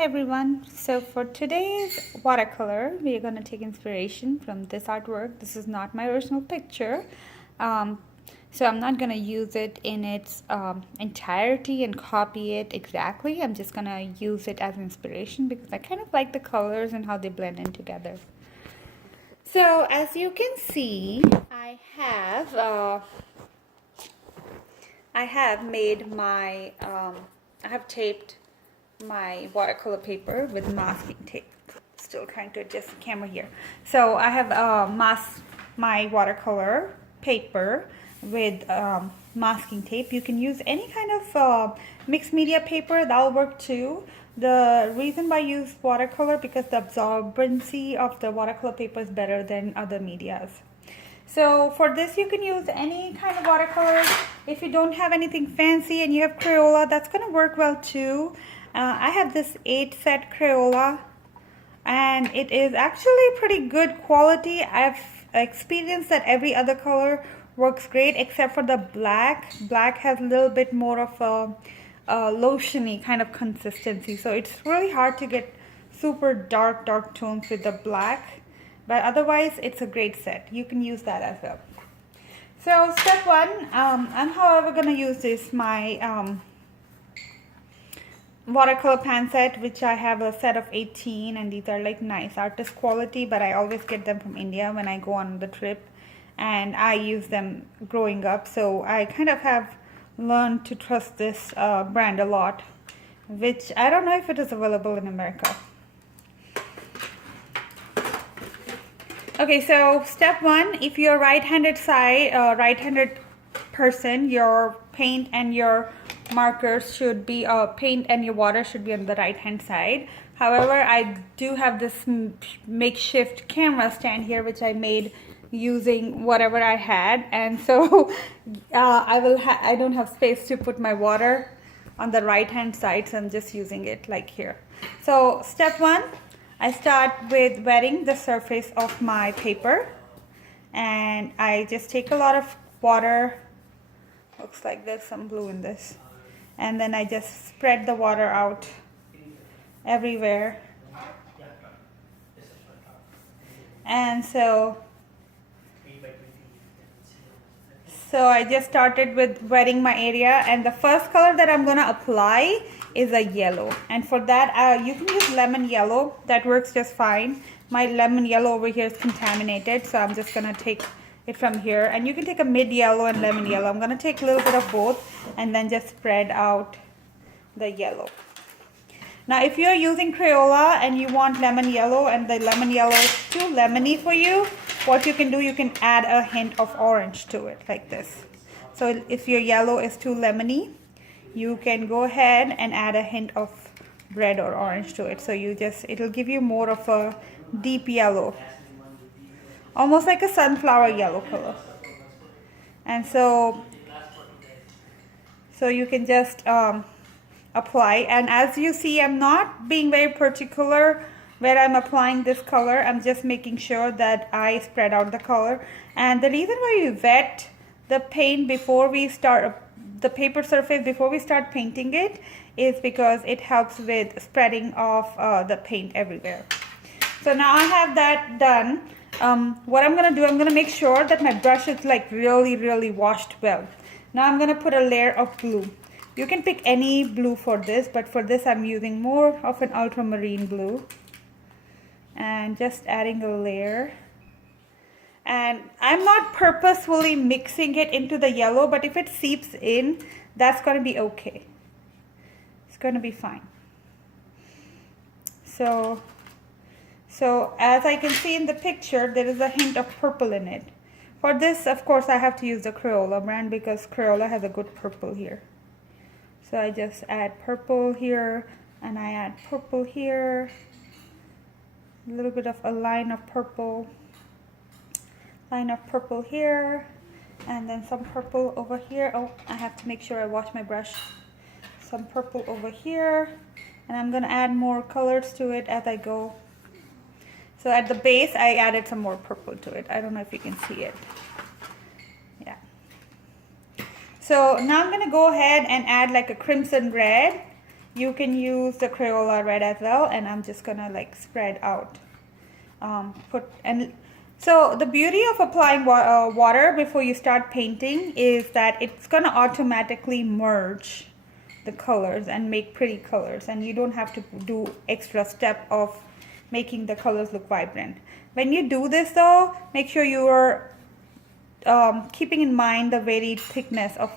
Hi everyone. So for today's watercolor, we are going to take inspiration from this artwork. This is not my original picture. So I'm not going to use it in its entirety and copy it exactly. I'm just going to use it as inspiration because I kind of like the colors and how they blend in together. So as you can see, I have made my, I have taped my watercolor paper with masking tape. Still trying to adjust the camera here. So I have masked my watercolor paper with masking tape. You can use any kind of mixed media paper, that'll work too. The reason why I use watercolor because the absorbency of the watercolor paper is better than other medias. So for this you can use any kind of watercolor. If you don't have anything fancy and you have Crayola, that's going to work well too. I have this 8 set Crayola and it is actually pretty good quality. I've experienced that every other color works great except for the black. Black has a little bit more of a lotiony kind of consistency, so it's really hard to get super dark tones with the black. But otherwise, it's a great set. You can use that as well. So step one, I'm however going to use this, my watercolor pan set, which I have a set of 18, and these are like nice artist quality, but I always get them from India when I go on the trip, and I use them growing up. So I kind of have learned to trust this brand a lot, which I don't know if it is available in America. Okay, so step one, if you're right-handed person, your paint and your markers should be, paint and your water should be on the right-hand side. However, I do have this makeshift camera stand here, which I made using whatever I had, and so I don't have space to put my water on the right-hand side, so I'm just using it like here. So step one, I start with wetting the surface of my paper, and I just take a lot of water. Looks like there's some blue in this, and then I just spread the water out everywhere. And so I just started with wetting my area, and the first color that I'm gonna apply is a yellow, and for that you can use lemon yellow. That works just fine. My lemon yellow over here is contaminated, so I'm just gonna take it from here, and you can take a mid yellow and lemon yellow. I'm gonna take a little bit of both and then just spread out the yellow. Now if you're using Crayola and you want lemon yellow and the lemon yellow is too lemony for you, what you can do, you can add a hint of orange to it like this. So if your yellow is too lemony, you can go ahead and add a hint of red or orange to it. So it'll give you more of a deep yellow, almost like a sunflower yellow color. And so you can just apply, and as you see, I'm not being very particular where I'm applying this color. I'm just making sure that I spread out the color. And the reason why we wet the paint before we start the paper surface before we start painting it is because it helps with spreading of the paint everywhere. So now I have that done. What I'm gonna do, I'm gonna make sure that my brush is like really washed well. Now I'm gonna put a layer of blue. You can pick any blue for this, but for this I'm using more of an ultramarine blue, and just adding a layer. And I'm not purposefully mixing it into the yellow, but if it seeps in, that's going to be okay. It's going to be fine. So as I can see in the picture, there is a hint of purple in it. For this, of course, I have to use the Crayola brand because Crayola has a good purple here. So I just add purple here, and I add purple here. A little bit of a line of purple here, and then some purple over here. Oh, I have to make sure I wash my brush. Some purple over here, and I'm gonna add more colors to it as I go. So at the base I added some more purple to it. I don't know if you can see it. Yeah. So now I'm gonna go ahead and add like a crimson red You can use the Crayola red as well, and I'm just gonna like spread out. So the beauty of applying water before you start painting is that it's gonna automatically merge the colors and make pretty colors, and you don't have to do extra step of making the colors look vibrant. When you do this though, make sure you are keeping in mind the varied thickness of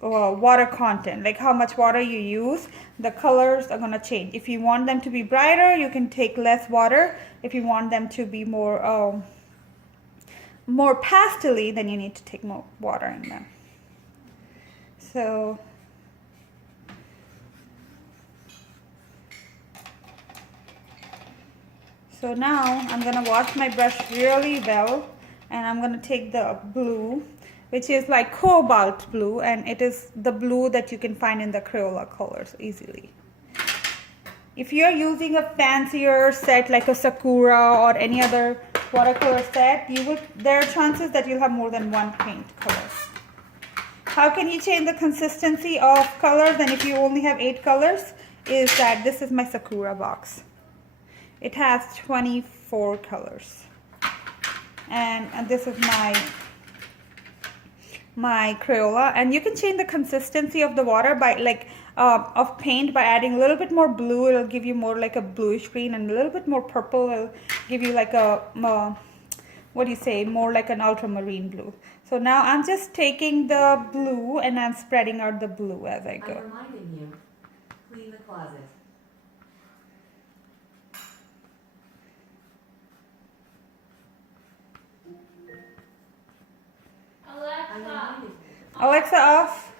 water content, like how much water you use. The colors are going to change. If you want them to be brighter, you can take less water. If you want them to be more pastel-y, then you need to take more water in them. So now I'm going to wash my brush really well, and I'm going to take the blue, which is like cobalt blue, and it is the blue that you can find in the Crayola colors easily. If you're using a fancier set like a Sakura or any other watercolor set, there are chances that you'll have more than one paint colors. How can you change the consistency of colors? And if you only have 8 colors, is that this is my Sakura box. It has 24 colors, and this is my Crayola. And you can change the consistency of the water by of paint by adding a little bit more blue. It'll give you more like a bluish green, and a little bit more purple will give you like a more like an ultramarine blue. So now I'm just taking the blue and I'm spreading out the blue as I go. I'm reminding you, clean the closet. Alexa off.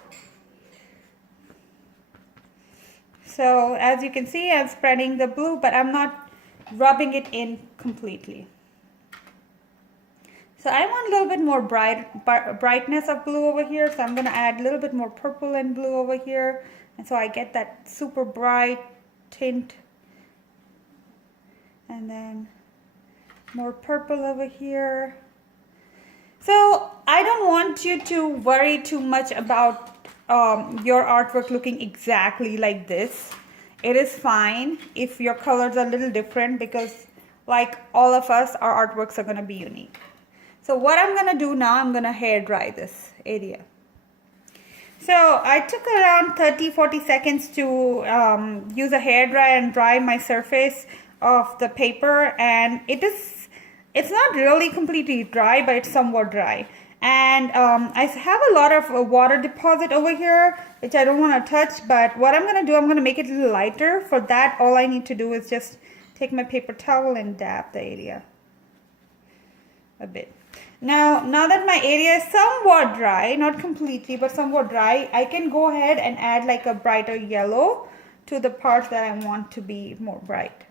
So as you can see, I'm spreading the blue, but I'm not rubbing it in completely. So I want a little bit more brightness of blue over here, so I'm going to add a little bit more purple and blue over here, and so I get that super bright tint. And then more purple over here. So I don't want you to worry too much about your artwork looking exactly like this. It is fine if your colors are a little different, because like all of us, our artworks are going to be unique. So what I'm going to do now, I'm going to hair dry this area. So I took around 30-40 seconds to use a hair dryer and dry my surface of the paper, and it's not really completely dry, but it's somewhat dry. And I have a lot of water deposit over here, which I don't want to touch, but what I'm going to do, I'm going to make it a little lighter. For that, all I need to do is just take my paper towel and dab the area a bit. Now that my area is somewhat dry, not completely, but somewhat dry, I can go ahead and add like a brighter yellow to the parts that I want to be more bright.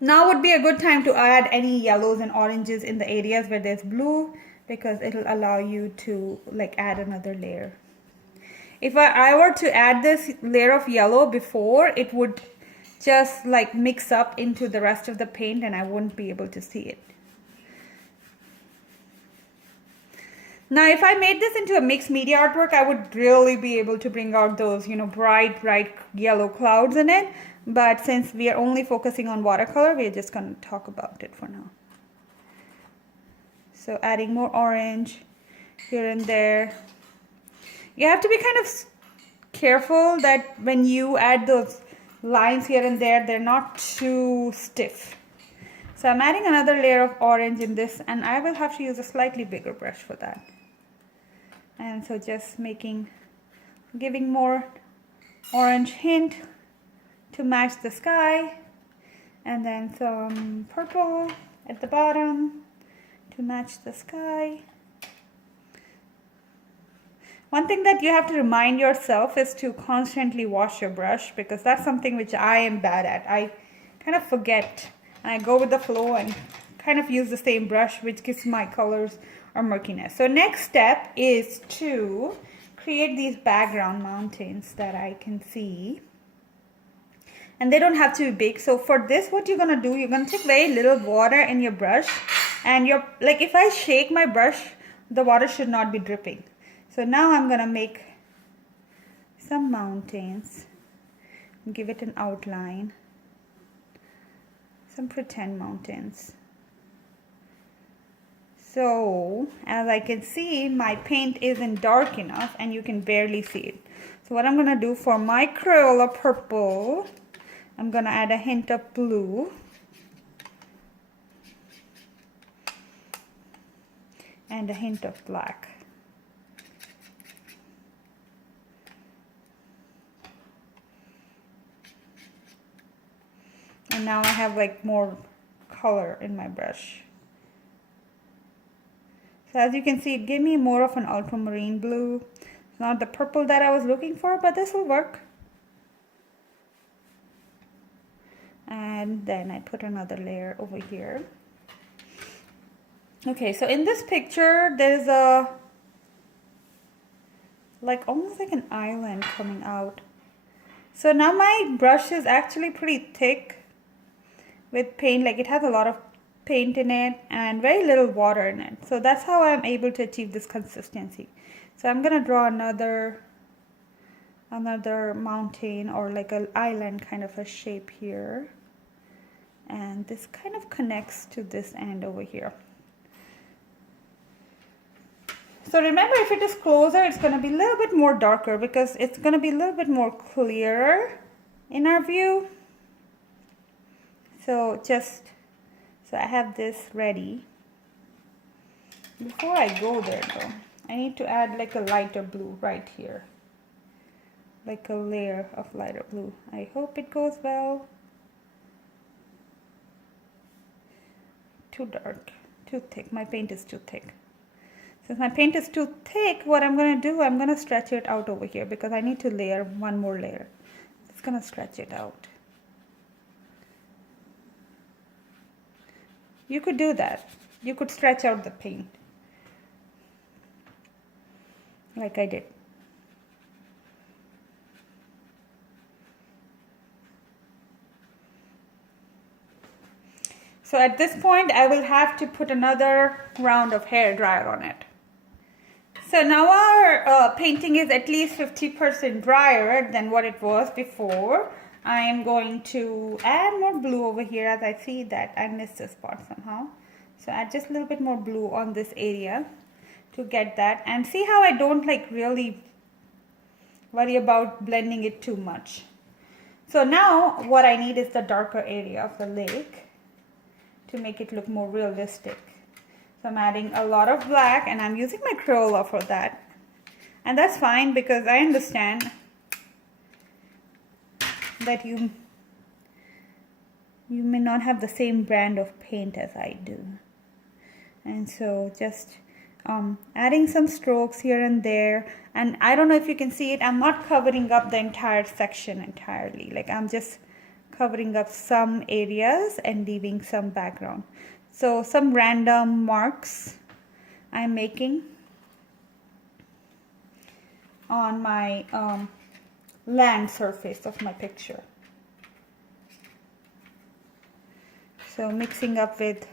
Now would be a good time to add any yellows and oranges in the areas where there's blue, because it'll allow you to like add another layer. If I were to add this layer of yellow before, it would just like mix up into the rest of the paint and I wouldn't be able to see it. Now, if I made this into a mixed media artwork, I would really be able to bring out those, bright yellow clouds in it. But since we are only focusing on watercolor, we're just going to talk about it for now. So adding more orange here and there. You have to be kind of careful that when you add those lines here and there, they're not too stiff. So I'm adding another layer of orange in this, and I will have to use a slightly bigger brush for that. And so just giving more orange hint to match the sky, and then some purple at the bottom to match the sky. One thing that you have to remind yourself is to constantly wash your brush, because that's something which I am bad at. I kind of forget, and I go with the flow and kind of use the same brush, which gives my colors or murkiness. So next step is to create these background mountains that I can see. And they don't have to be big. So for this, what you're going to do, you're going to take very little water in your brush. And if I shake my brush, the water should not be dripping. So now I'm going to make some mountains give it an outline. Some pretend mountains. So as I can see, my paint isn't dark enough and you can barely see it. So what I'm gonna do for my Crayola purple, I'm gonna add a hint of blue and a hint of black. And now I have like more color in my brush. So as you can see, it gave me more of an ultramarine blue. It's not the purple that I was looking for, but this will work. And then I put another layer over here. Okay, so in this picture, there's a, like almost like an island coming out. So now my brush is actually pretty thick with paint, like it has a lot of paint in it and very little water in it. So that's how I'm able to achieve this consistency. So I'm gonna draw another mountain or like an island kind of a shape here. And this kind of connects to this end over here. So remember, if it is closer, it's going to be a little bit more darker because it's going to be a little bit more clearer in our view. So I have this ready. Before I go there though, I need to add like a lighter blue right here. Like a layer of lighter blue. I hope it goes well. Too dark, too thick. My paint is too thick. Since my paint is too thick, what I'm going to do, I'm going to stretch it out over here because I need to layer one more layer. It's going to stretch it out. You could do that. You could stretch out the paint like I did. So at this point, I will have to put another round of hair dryer on it. So now our painting is at least 50% drier than what it was before. I am going to add more blue over here as I see that I missed a spot somehow. So add just a little bit more blue on this area to get that. And see how I don't like really worry about blending it too much. So now what I need is the darker area of the lake to make it look more realistic. So I'm adding a lot of black and I'm using my Crayola for that. And that's fine because I understand that you may not have the same brand of paint as I do. And so just adding some strokes here and there. And I don't know if you can see it, I'm not covering up the entire section entirely. Like I'm just covering up some areas and leaving some background. So some random marks I'm making on my land surface of my picture. So mixing up with,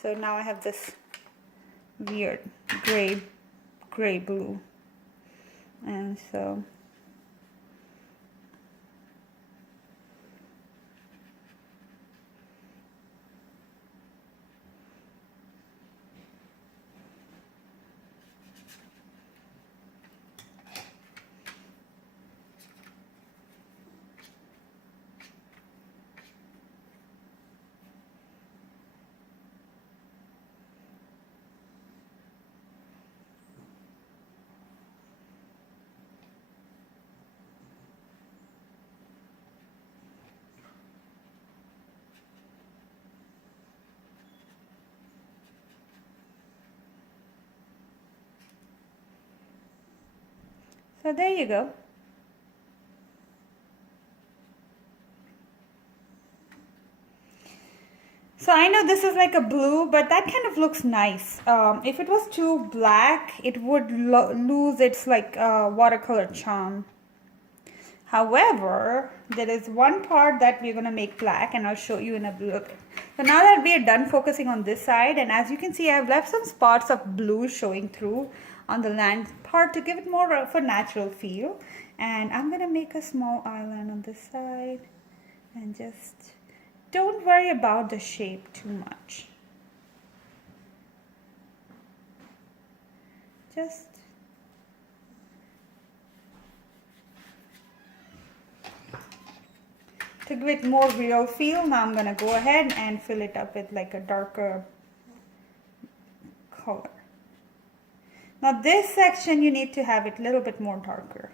so now I have this weird gray blue, and so so there you go. So I know this is like a blue, but that kind of looks nice. If it was too black, it would lose its like watercolor charm. However, there is one part that we're going to make black and I'll show you in a bit. So now that we are done focusing on this side, and as you can see, I've left some spots of blue showing through on the land part to give it more of a natural feel. And I'm gonna make a small island on this side, and just don't worry about the shape too much. Just to give it more real feel, now I'm gonna go ahead and fill it up with like a darker color. Now this section you need to have it a little bit more darker.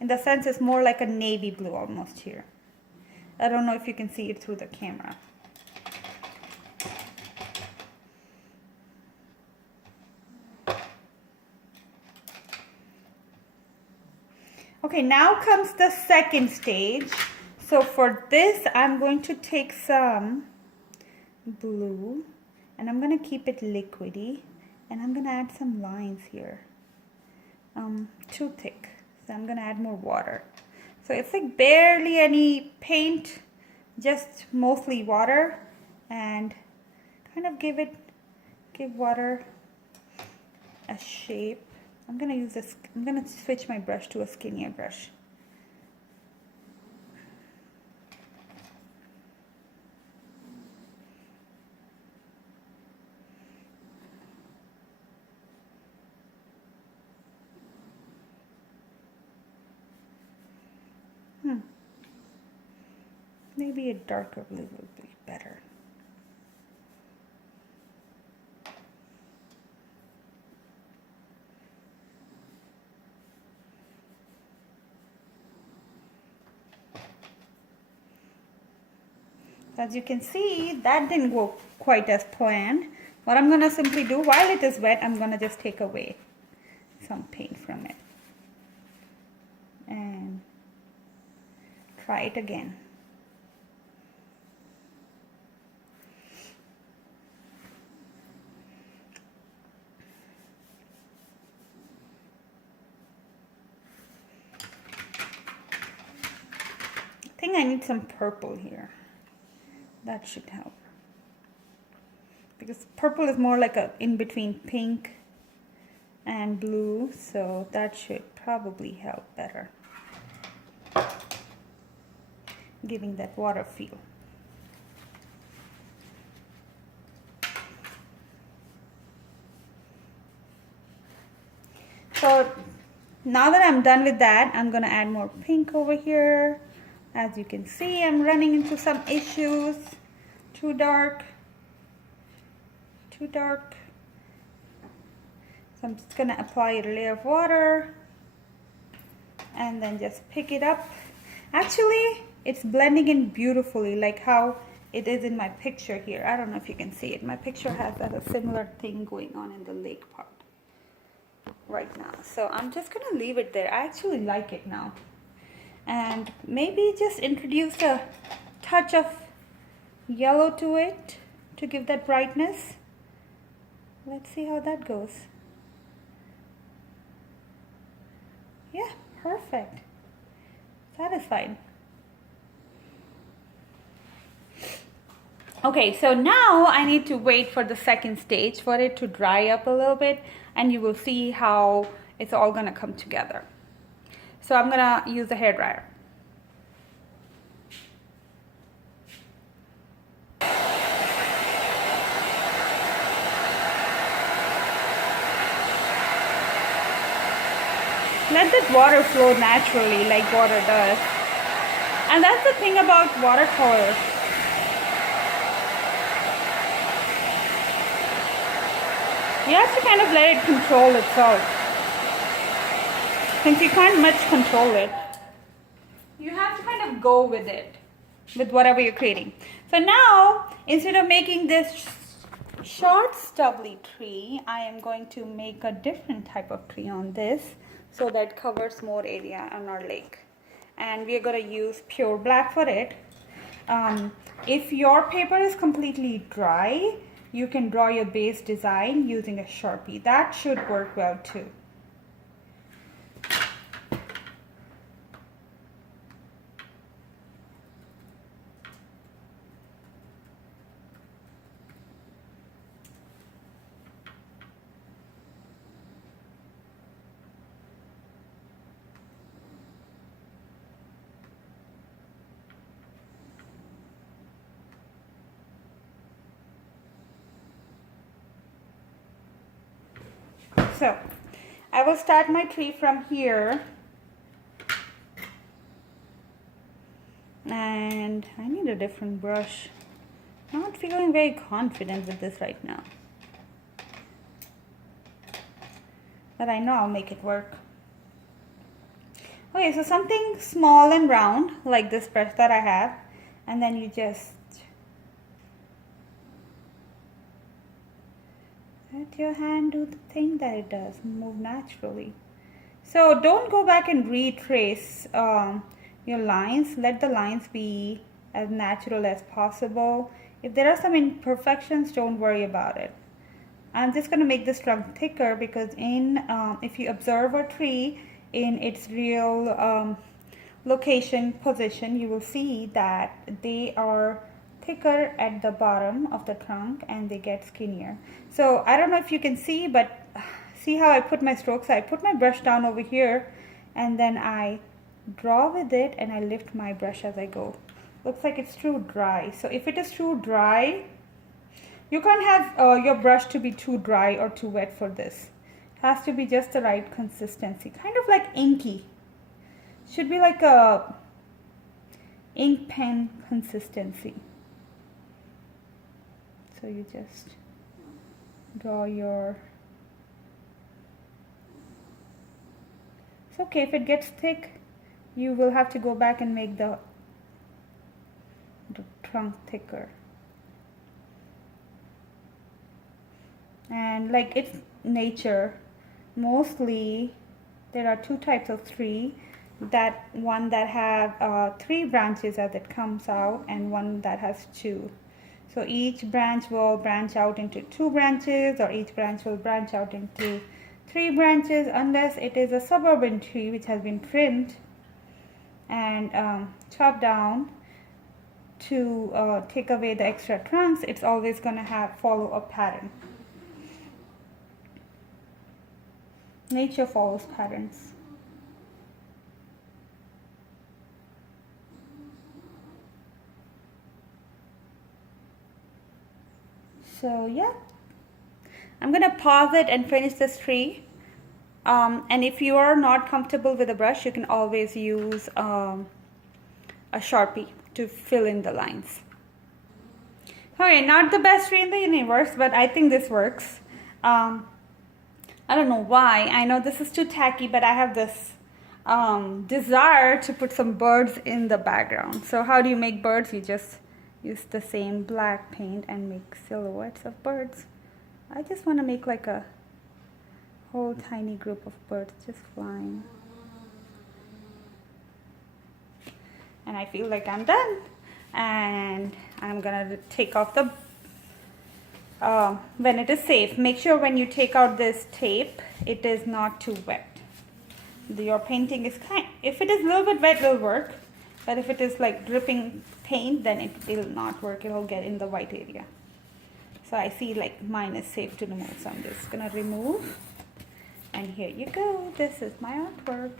In the sense it's more like a navy blue almost here. I don't know if you can see it through the camera. Okay, now comes the second stage. So for this, I'm going to take some blue and I'm going to keep it liquidy, and I'm going to add some lines here. Too thick. So I'm going to add more water. So it's like barely any paint, just mostly water, and kind of give water a shape. I'm gonna switch my brush to a skinnier brush. Maybe a darker blue would be better. As you can see, that didn't go quite as planned. What I'm going to simply do, while it is wet, I'm going to just take away some paint from it. And try it again. I think I need some purple here. That should help. Because purple is more like a in between pink and blue, so that should probably help better. Giving that water feel. So now that I'm done with that, I'm gonna add more pink over here. As you can see, I'm running into some issues. Too dark. Too dark. So I'm just gonna apply a layer of water and then just pick it up. Actually, it's blending in beautifully, like how it is in my picture here. I don't know if you can see it. My picture has a similar thing going on in the lake part right now. So I'm just gonna leave it there. I actually like it now. And maybe just introduce a touch of yellow to it to give that brightness. Let's see how that goes. Yeah, perfect. Satisfied. Okay, so now I need to wait for the second stage for it to dry up a little bit, and you will see how it's all gonna come together. So I'm gonna use a hairdryer. Let that water flow naturally like water does. And that's the thing about watercolor. You have to kind of let it control itself. Since you can't much control it, you have to kind of go with it, with whatever you're creating. So now, instead of making this short stubbly tree, I am going to make a different type of tree on this, so that covers more area on our lake. And we are going to use pure black for it. If your paper is completely dry, you can draw your base design using a Sharpie. That should work well too. So I will start my tree from here. And I need a different brush. Not feeling very confident with this right now. But I know I'll make it work. Okay, so something small and round, like this brush that I have. And then you just let your hand do the thing that it does, move naturally. So don't go back and retrace your lines. Let the lines be as natural as possible. If there are some imperfections, don't worry about it. I'm just going to make this trunk thicker because if you observe a tree in its real location, position, you will see that they are thicker at the bottom of the trunk and they get skinnier. So I don't know if you can see, but see how I put my strokes? I put my brush down over here and then I draw with it and I lift my brush as I go. Looks like it's too dry. So if it is too dry, you can't have your brush to be too dry or too wet for this. It has to be just the right consistency, kind of like inky. Should be like a ink pen consistency. So you just draw your... It's okay if it gets thick. You will have to go back and make the trunk thicker. And like it's nature, mostly there are two types of tree. That one that have 3 branches as it comes out and one that has 2. So each branch will branch out into 2 branches, or each branch will branch out into 3 branches, unless it is a suburban tree which has been trimmed and chopped down to take away the extra trunks. It's always going to follow a pattern. Nature follows patterns. So yeah, I'm gonna pause it and finish this tree. And if you are not comfortable with a brush, you can always use a Sharpie to fill in the lines. Okay, not the best tree in the universe, but I think this works. I don't know why. I know this is too tacky, but I have this desire to put some birds in the background. So how do you make birds? You just use the same black paint and make silhouettes of birds. I just want to make like a whole tiny group of birds just flying. And I feel like I'm done. And I'm gonna take off the when it is safe. Make sure when you take out this tape, it is not too wet. Your painting is if it is a little bit wet, it will work. But if it is like dripping paint, then it will not work. It will get in the white area. So I see like mine is safe to remove. So I'm just gonna remove. And here you go. This is my artwork.